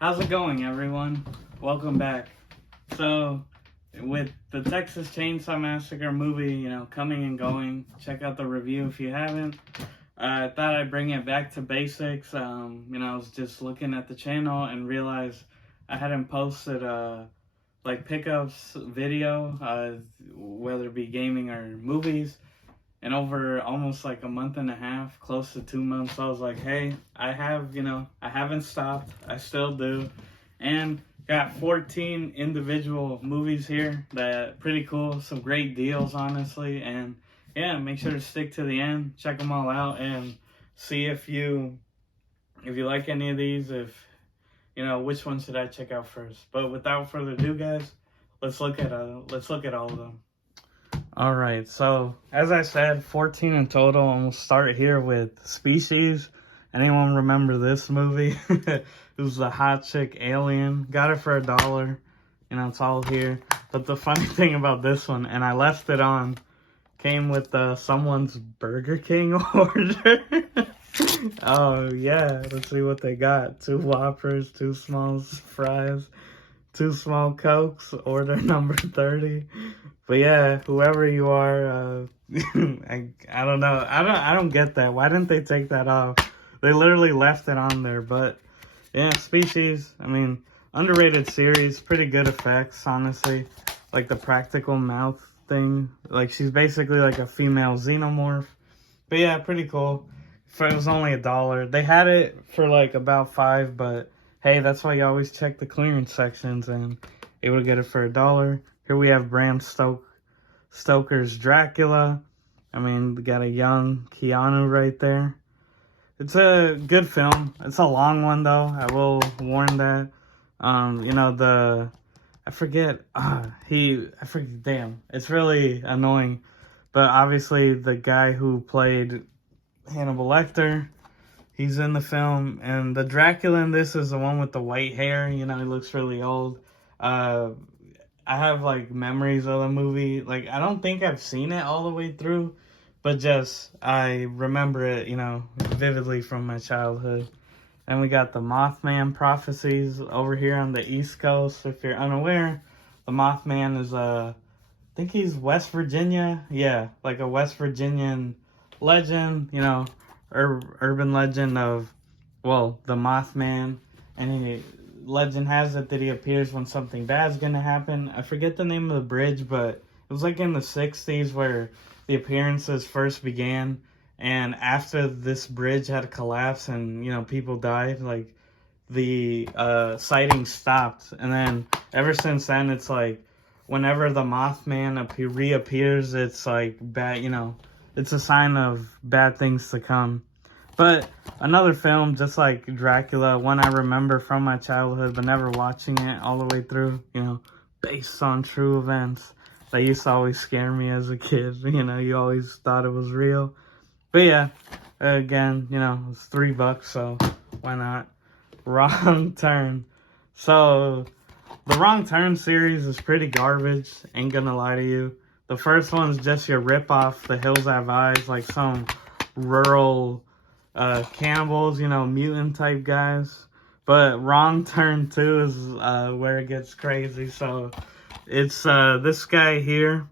How's it going, everyone? Welcome back. So, with the Texas Chainsaw Massacre movie, coming and going, check out the review if you haven't. I thought I'd bring it back to basics. I was just looking at the channel and realized I hadn't posted like pickups video, whether it be gaming or movies, in over almost like a month and a half, close to 2 months. So I was like, hey, I haven't stopped. I still do. And got 14 individual movies here that pretty cool. Some great deals, honestly. And yeah, make sure to stick to the end. Check them all out and see if you like any of these, if which one should I check out first. But without further ado, guys, let's look at all of them. All right, so as I said, 14 in total, and we'll start here with Species. Anyone remember this movie? It was the hot chick alien. Got it for $1. It's all here. But the funny thing about this one, and I left it on, came with someone's Burger King order. Oh yeah, let's see what they got. 2 Whoppers, 2 small fries, 2 small Cokes, order number 30. But yeah, whoever you are, I don't know. I don't get that. Why didn't they take that off? They literally left it on there. But yeah, Species, I mean, underrated series, pretty good effects, honestly. Like the practical mouth thing. Like she's basically like a female xenomorph. But yeah, pretty cool. It was only $1. They had it for like about $5, but hey, that's why you always check the clearance sections and able to get it for $1. Here we have Bram Stoker's Dracula. I mean, we got a young Keanu right there. It's a good film. It's a long one though. I will warn that. I forget. Damn, it's really annoying. But obviously, the guy who played Hannibal Lecter, he's in the film, and the Dracula in this is the one with the white hair. He looks really old. I have like memories of the movie. Like I don't think I've seen it all the way through, but just I remember it, vividly from my childhood. And we got the Mothman prophecies over here on the East Coast. If you're unaware, the Mothman is I think he's West Virginia. Yeah, like a West Virginian legend, urban legend of, well, the Mothman. And legend has it that he appears when something bad's gonna happen. I forget the name of the bridge, but it was like in the 60s where the appearances first began. And after this bridge had collapsed and, people died, like the sighting stopped. And then ever since then, it's like whenever the Mothman reappears, it's like bad, it's a sign of bad things to come. But another film, just like Dracula, one I remember from my childhood, but never watching it all the way through, based on true events. That used to always scare me as a kid. You always thought it was real. But yeah, again, it's $3, so why not? Wrong Turn. So, the Wrong Turn series is pretty garbage, ain't gonna lie to you. The first one's just your ripoff, The Hills Have Eyes, like some rural cannibals, mutant type guys. But Wrong Turn 2 is where it gets crazy. So it's this guy here,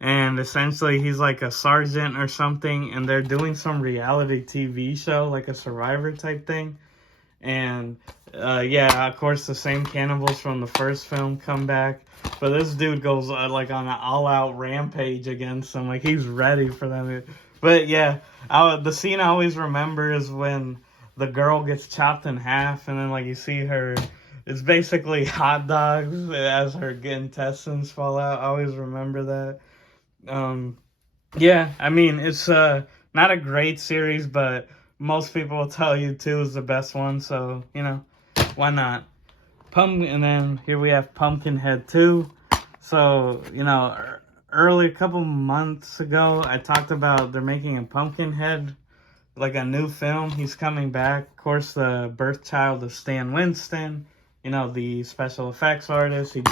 and essentially he's like a sergeant or something, and they're doing some reality TV show, like a Survivor type thing. And yeah, of course the same cannibals from the first film come back, but this dude goes like on an all-out rampage against them. Like he's ready for them. But yeah, the scene I always remember is when the girl gets chopped in half, and then like you see her, it's basically hot dogs as her intestines fall out. I always remember that. Yeah, I mean, it's not a great series, but most people will tell you 2 is the best one, so why not? And then here we have Pumpkinhead 2. So early, a couple months ago, I talked about they're making a Pumpkinhead, like a new film. He's coming back. Of course, the birth child of Stan Winston, the special effects artist. He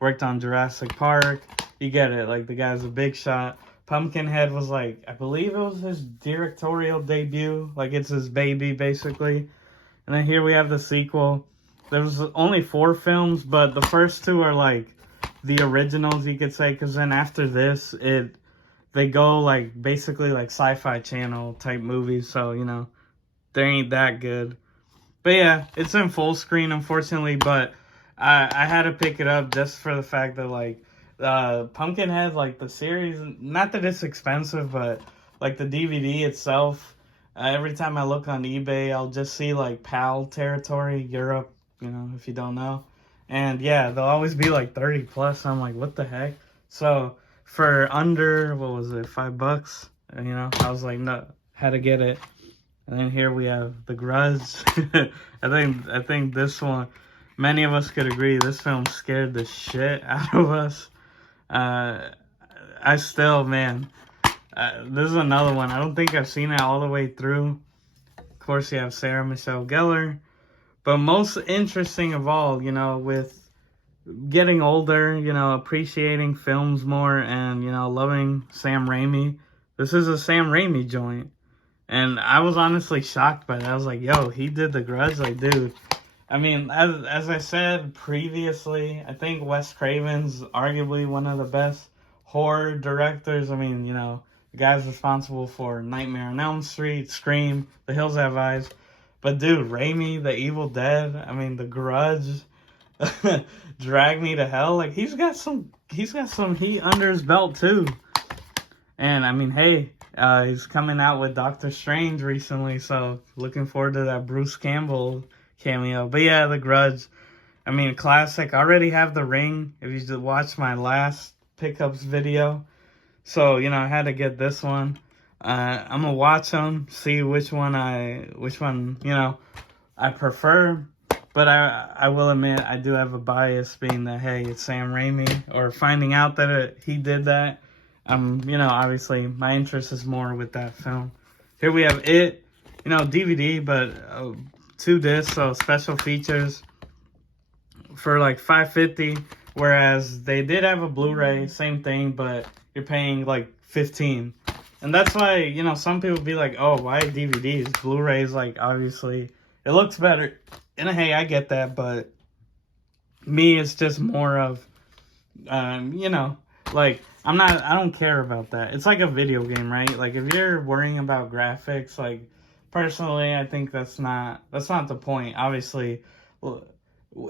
worked on Jurassic Park. You get it, like the guy's a big shot. Pumpkinhead was like, I believe it was his directorial debut. Like it's his baby, basically. And then here we have the sequel. There was only 4 films, but the first 2 are like the originals, you could say, because then after this, they go like basically like Sci-Fi Channel type movies, so you know they ain't that good. But yeah, it's in full screen, unfortunately, but I had to pick it up just for the fact that like Pumpkinhead, like the series, not that it's expensive, but like the DVD itself. Every time I look on eBay, I'll just see like PAL territory, Europe, you know, if you don't know. And yeah, they'll always be like 30 plus. I'm like, what the heck? So for under, what was it, $5? You know, I was like, no, had to get it. And then here we have The Grudge. I think this one, many of us could agree, this film scared the shit out of us. I still, man, this is another one. I don't think I've seen it all the way through. Of course, you have Sarah Michelle Gellar. But most interesting of all, you know, with getting older, you know, appreciating films more and, you know, loving Sam Raimi. This is a Sam Raimi joint. And I was honestly shocked by that. I was like, yo, he did The Grudge? Like, dude. I mean, as I said previously, I think Wes Craven's arguably one of the best horror directors. I mean, you know, the guy's responsible for Nightmare on Elm Street, Scream, The Hills Have Eyes. But dude, Raimi, The Evil Dead, I mean, The Grudge, Drag Me to Hell. Like, he's got some heat under his belt too. And I mean, hey, he's coming out with Doctor Strange recently, so looking forward to that Bruce Campbell cameo. But yeah, The Grudge, I mean, classic. I already have The Ring, if you just watch my last pickups video. So, you know, I had to get this one. I'm gonna watch them, see which one, you know, I prefer. But I will admit, I do have a bias, being that, hey, it's Sam Raimi, or finding out that he did that. You know, obviously, my interest is more with that film. Here we have it, you know, DVD, but 2 discs, so special features for like $5.50. Whereas they did have a Blu-ray, same thing, but you're paying like $15. And that's why, you know, some people be like, oh, why DVDs? Blu-rays, like, obviously, it looks better. And hey, I get that, but me, it's just more of, you know, like, I don't care about that. It's like a video game, right? Like, if you're worrying about graphics, like, personally, I think that's not the point. Obviously,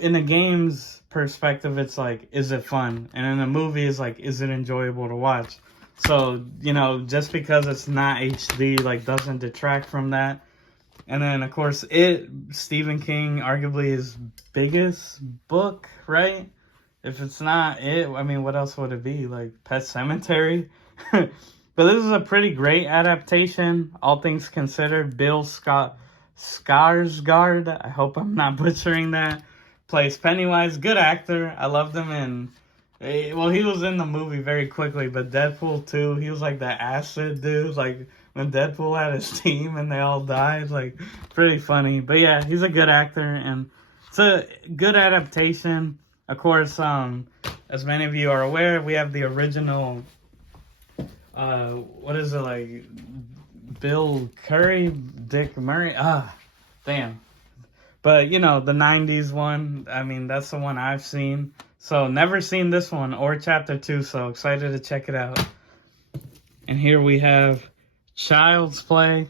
in the game's perspective, it's like, is it fun? And in a movie, it's like, is it enjoyable to watch? So, you know, just because it's not HD, like, doesn't detract from that. And then, of course, Stephen King, arguably his biggest book, right? If it's not it, I mean, what else would it be? Like Pet Sematary? But this is a pretty great adaptation, all things considered. Bill Skarsgård, I hope I'm not butchering that, plays Pennywise. Good actor. I loved him in, well, he was in the movie very quickly, but Deadpool 2, he was like the acid dude. Like when Deadpool had his team and they all died, like pretty funny. But yeah, he's a good actor and it's a good adaptation. Of course, as many of you are aware, we have the original, what is it, like, Bill Curry, Dick Murray, damn. But, you know, the 90s one, I mean, that's the one I've seen. So, never seen this one or Chapter 2, so excited to check it out. And here we have Child's Play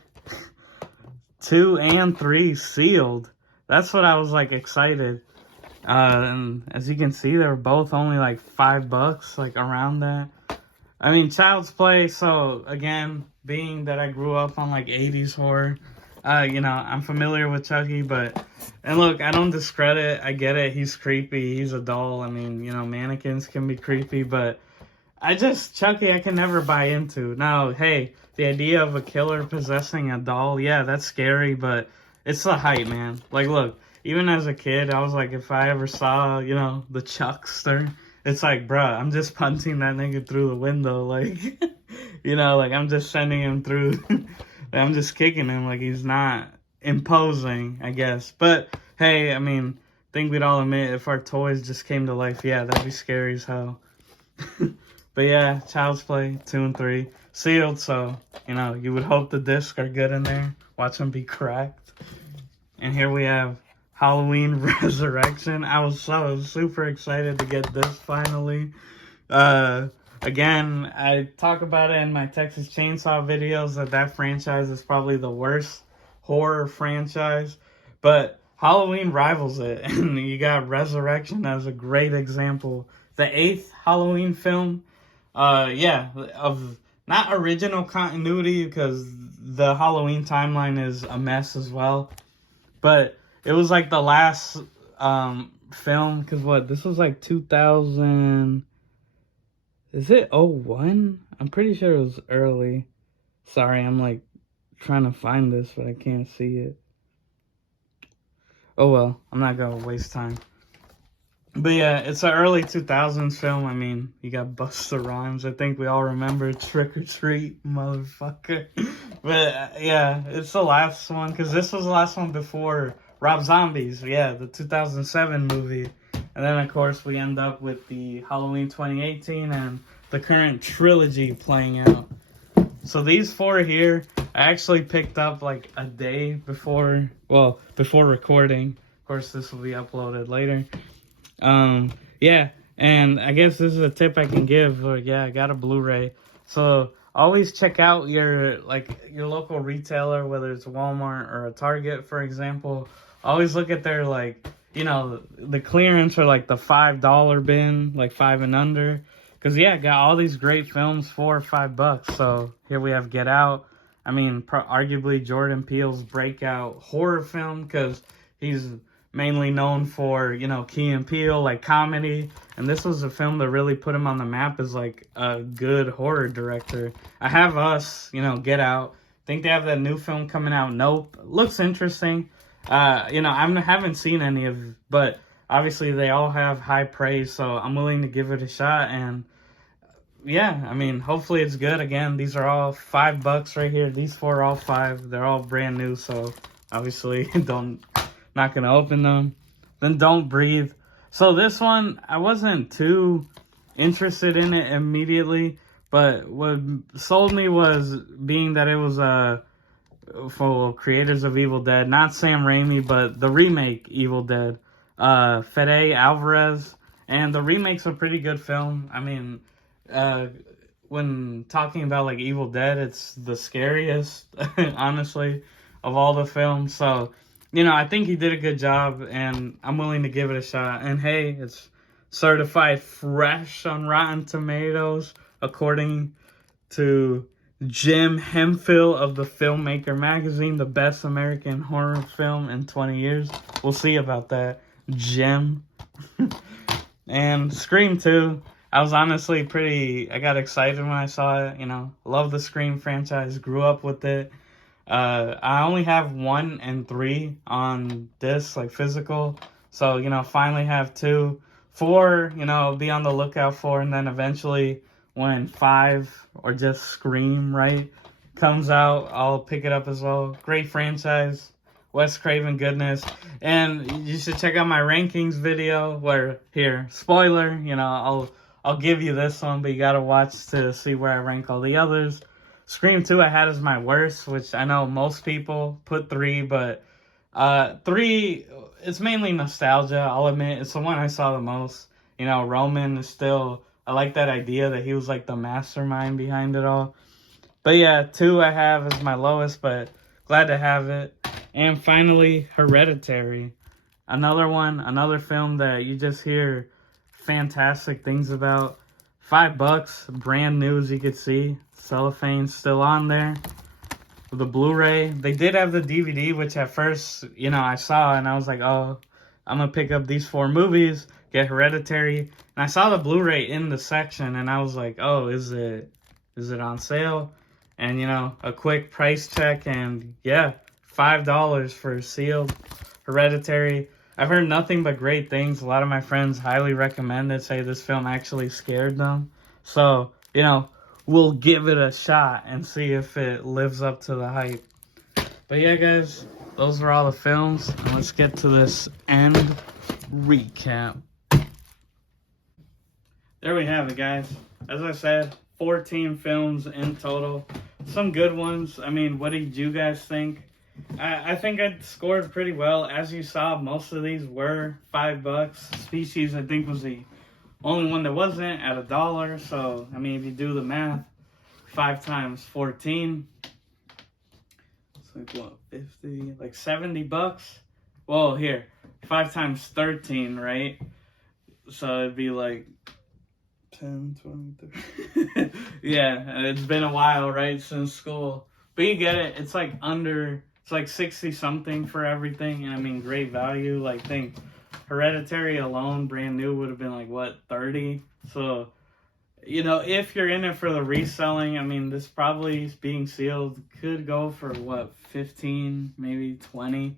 2 and 3 sealed. That's what I was, like, excited. And as you can see, they were both only like $5, like around that. I mean, Child's Play, so again, being that I grew up on like 80s horror, you know, I'm familiar with Chucky, and look, I don't discredit, I get it, he's creepy, he's a doll. I mean, you know, mannequins can be creepy, but Chucky, I can never buy into. Now, hey, the idea of a killer possessing a doll, yeah, that's scary, but it's the hype, man. Like, look, even as a kid, I was like, if I ever saw, you know, the Chuckster, it's like, bruh, I'm just punching that nigga through the window. Like, you know, like, I'm just sending him through. I'm just kicking him. Like, he's not imposing, I guess. But, hey, I mean, I think we'd all admit if our toys just came to life, yeah, that'd be scary as hell. But, yeah, Child's Play 2 and 3 sealed. So, you know, you would hope the discs are good in there. Watch them be cracked. And here we have Halloween Resurrection. I was so super excited to get this finally. Again, I talk about it in my Texas Chainsaw videos that franchise is probably the worst horror franchise, but Halloween rivals it, and you got Resurrection as a great example. The eighth Halloween film, yeah, of not original continuity because the Halloween timeline is a mess as well, but it was like the last film because this was like 2000. Is it 01? I'm pretty sure it was early. Sorry, I'm like trying to find this, but I can't see it. Oh well, I'm not gonna waste time. But yeah, it's an early 2000s film. I mean, you got Busta Rhymes. I think we all remember Trick or Treat, motherfucker. But yeah, it's the last one because this was the last one before Rob Zombie's. Yeah, the 2007 movie. And then, of course, we end up with the Halloween 2018 and the current trilogy playing out. So these four here, I actually picked up like a day before, before recording. Of course, this will be uploaded later. Yeah, and I guess this is a tip I can give. Yeah, I got a Blu-ray. So always check out your local retailer, whether it's Walmart or a Target, for example. Always look at their the clearance or like the $5 bin, like 5 and under. Cause yeah, got all these great films, $4 or $5. So here we have Get Out. I mean, arguably Jordan Peele's breakout horror film, cause he's mainly known for, Key and Peele, like comedy. And this was a film that really put him on the map as like a good horror director. I have Us, Get Out. Think they have that new film coming out, Nope. Looks interesting. I haven't seen any of, but obviously they all have high praise, so I'm willing to give it a shot. And yeah, I mean, hopefully it's good. Again, these are all $5 right here. These four are all $5. They're all brand new, so obviously not gonna open them. Then Don't Breathe. So this one, I wasn't too interested in it immediately, but what sold me was being that it was for creators of Evil Dead, not Sam Raimi, but the remake Evil Dead, Fede Alvarez, and the remake's a pretty good film. I mean, when talking about like Evil Dead, it's the scariest, honestly, of all the films. So, I think he did a good job, and I'm willing to give it a shot. And hey, it's certified fresh on Rotten Tomatoes, according to Jim Hemphill of the Filmmaker magazine, the best American horror film in 20 years. We'll see about that, Jim. And Scream 2, I was honestly I got excited when I saw it, love the Scream franchise, grew up with it. I only have 1 and 3 on disc, like physical, so, finally have 2. 4, be on the lookout for, and then eventually when 5 or just Scream, right, comes out, I'll pick it up as well. Great franchise, Wes Craven goodness. And you should check out my rankings video where, here, spoiler, I'll give you this one, but you gotta watch to see where I rank all the others. Scream 2 I had as my worst, which I know most people put 3, but 3, it's mainly nostalgia, I'll admit. It's the one I saw the most. Roman is still... I like that idea that he was like the mastermind behind it all. But yeah, 2 I have as my lowest, but glad to have it. And finally, Hereditary. Another film that you just hear fantastic things about. $5, brand new as you could see. Cellophane's still on there. The Blu-ray. They did have the DVD, which at first, I saw and I was like, oh, I'm going to pick up these 4 movies, get Hereditary. And I saw the Blu-ray in the section and I was like, oh, is it on sale? And, a quick price check and yeah, $5 for sealed Hereditary. I've heard nothing but great things. A lot of my friends highly recommend it, say this film actually scared them. So, we'll give it a shot and see if it lives up to the hype. But yeah, guys, those are all the films. And let's get to this end recap. There we have it, guys. As I said, 14 films in total. Some good ones. I mean, what did you guys think? I think I scored pretty well. As you saw, most of these were $5. Species, I think, was the only one that wasn't at $1. So, I mean, if you do the math, 5 times 14, it's like what, 50, like $70? Well, here, 5 times 13, right? So it'd be like 10, 20, 30. Yeah, it's been a while, right, since school. But you get it. It's like it's like 60 something for everything. And I mean, great value. Like, think Hereditary alone, brand new, would have been like, what, 30? So, you know, if you're in it for the reselling, I mean, this probably being sealed could go for what, 15, maybe 20.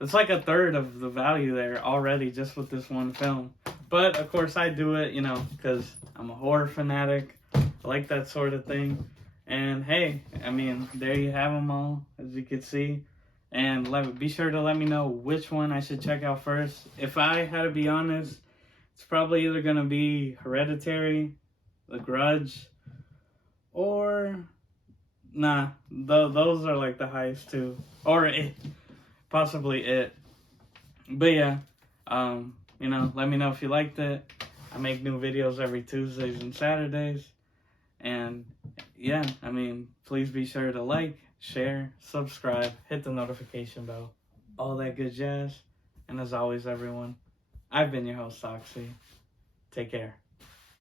It's like a third of the value there already just with this one film. But of course I do it, you know, because I'm a horror fanatic. I like that sort of thing. And hey, I mean, there you have them all, as you can see. And be sure to let me know which one I should check out first. If I had to be honest, it's probably either going to be Hereditary, The Grudge, or... Nah, those are like the highest too. Or It. Possibly It. But yeah, you know, let me know if you liked it. I make new videos every Tuesdays and Saturdays. And yeah, I mean, please be sure to like, share, subscribe, hit the notification bell, all that good jazz. And as always, everyone, I've been your host, Oxy. Take care.